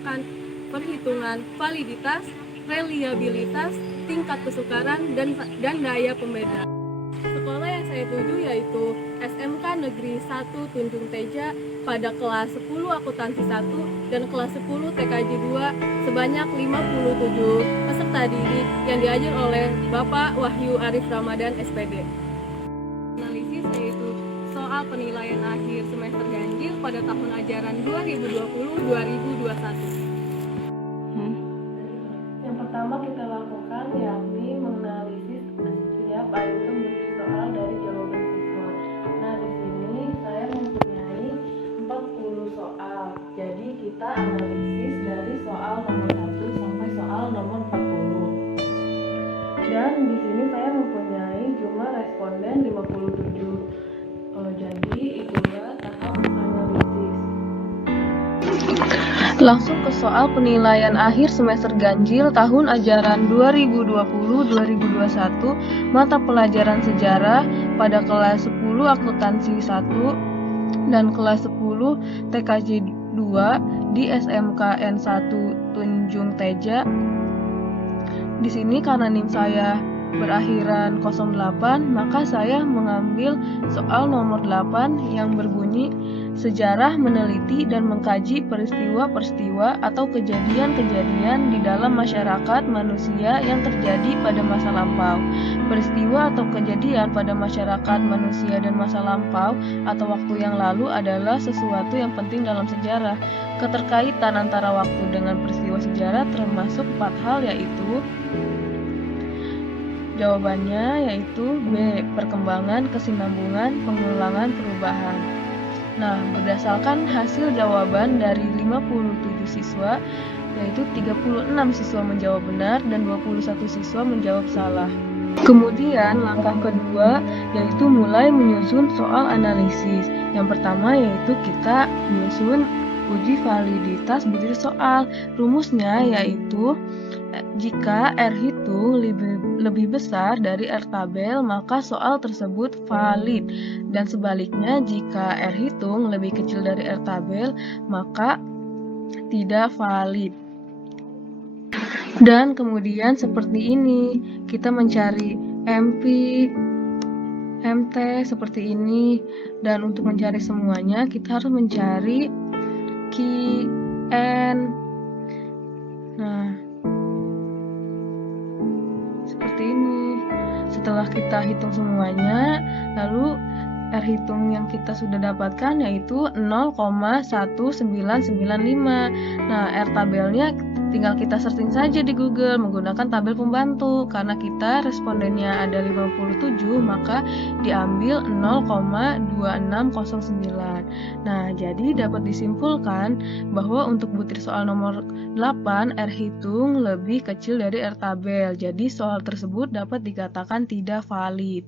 menggunakan perhitungan validitas, reliabilitas, tingkat kesukaran, dan daya pembeda. Sekolah yang saya tuju yaitu SMK Negeri 1 Tunjung Teja pada kelas 10 akuntansi 1 dan kelas 10 TKJ 2 sebanyak 57 peserta didik yang diajar oleh Bapak Wahyu Arif Ramadan SPD. Analisis yaitu soal penilaian akhir semester ganjil pada tahun ajaran 2020-2021. Yang pertama kita lakukan yakni menganalisis setiap item soal dari jawaban siswa. Nah, di sini saya mempunyai 40 soal. Jadi kita analisis dari soal nomor 1 sampai soal nomor 40. Dan di sini saya mempunyai jumlah responden 57. Jadi itulah tahap analisis. Langsung ke soal penilaian akhir semester ganjil tahun ajaran 2020-2021 mata pelajaran sejarah pada kelas 10 akuntansi 1 dan kelas 10 TKJ 2 di SMK N1 Tunjung Teja. Di sini karena NIM saya berakhiran 08, maka saya mengambil soal nomor 8 yang berbunyi sejarah meneliti dan mengkaji peristiwa-peristiwa atau kejadian-kejadian di dalam masyarakat manusia yang terjadi pada masa lampau. Peristiwa atau kejadian pada masyarakat manusia dan masa lampau atau waktu yang lalu adalah sesuatu yang penting dalam sejarah. Keterkaitan antara waktu dengan peristiwa sejarah termasuk 4 hal yaitu jawabannya yaitu B. Perkembangan, kesinambungan, pengulangan, perubahan. Nah, berdasarkan hasil jawaban dari 57 siswa, yaitu 36 siswa menjawab benar dan 21 siswa menjawab salah. Kemudian langkah kedua yaitu mulai menyusun soal analisis. Yang pertama yaitu kita menyusun uji validitas butir soal. Rumusnya yaitu jika R hitung lebih besar dari R tabel, maka soal tersebut valid. Dan sebaliknya, jika R hitung lebih kecil dari R tabel, maka tidak valid. Dan kemudian seperti ini, kita mencari MP, MT seperti ini. Dan untuk mencari semuanya, kita harus mencari Q, N. Nah, seperti ini. Setelah kita hitung semuanya, lalu R hitung yang kita sudah dapatkan yaitu 0,1995. Nah, R tabelnya tinggal kita searching saja di Google menggunakan tabel pembantu. Karena kita respondennya ada 57, maka diambil 0,2609. Nah, jadi dapat disimpulkan bahwa untuk butir soal nomor 8, R hitung lebih kecil dari R tabel. Jadi soal tersebut dapat dikatakan tidak valid.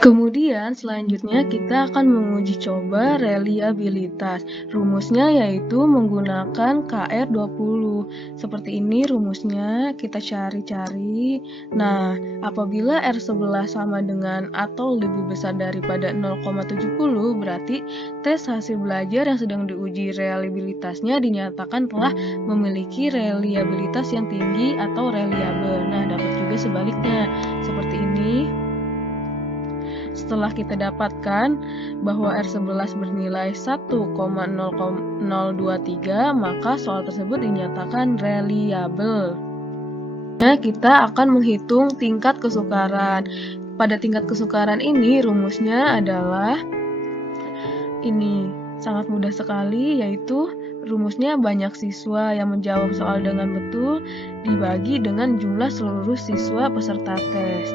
Kemudian selanjutnya kita akan menguji coba reliabilitas. Rumusnya yaitu menggunakan KR20. Seperti ini rumusnya, kita cari-cari. Nah, apabila R11 sama dengan atau lebih besar daripada 0,70, berarti tes hasil belajar yang sedang diuji reliabilitasnya dinyatakan telah memiliki reliabilitas yang tinggi atau reliable. Nah, dapat juga sebaliknya. Seperti ini. Setelah kita dapatkan bahwa R11 bernilai 1,0023, maka soal tersebut dinyatakan reliable. Nah, kita akan menghitung tingkat kesukaran. Pada tingkat kesukaran ini rumusnya adalah ini, sangat mudah sekali, yaitu rumusnya banyak siswa yang menjawab soal dengan betul dibagi dengan jumlah seluruh siswa peserta tes.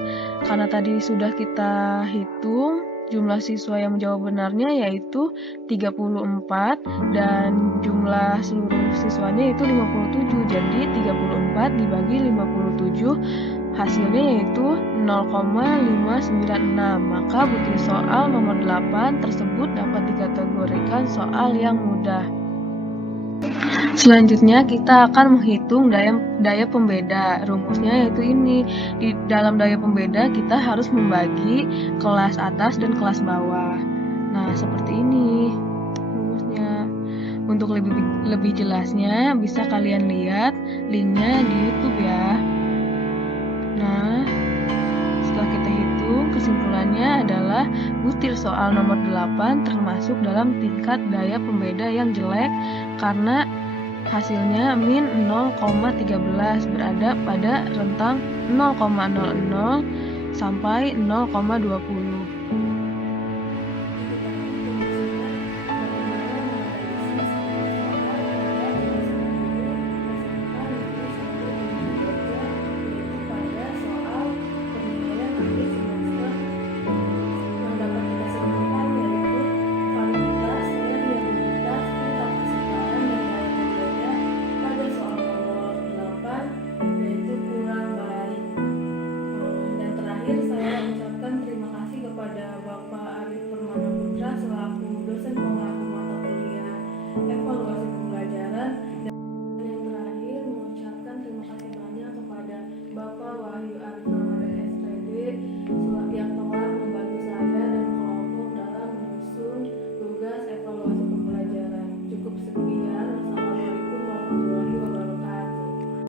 Karena tadi sudah kita hitung jumlah siswa yang menjawab benarnya yaitu 34 dan jumlah seluruh siswanya itu 57. Jadi 34 dibagi 57 hasilnya yaitu 0,596. Maka butir soal nomor 8 tersebut dapat dikategorikan soal yang mudah. Selanjutnya kita akan menghitung daya pembeda. Rumusnya yaitu ini. Di dalam daya pembeda kita harus membagi kelas atas dan kelas bawah. Nah, seperti ini rumusnya. Untuk lebih jelasnya bisa kalian lihat linknya di YouTube ya. Nah, setelah kita hitung, kesimpulannya adalah butir soal nomor 8 termasuk dalam tingkat daya pembeda yang jelek karena hasilnya min 0,13 berada pada rentang 0,00 sampai 0,20.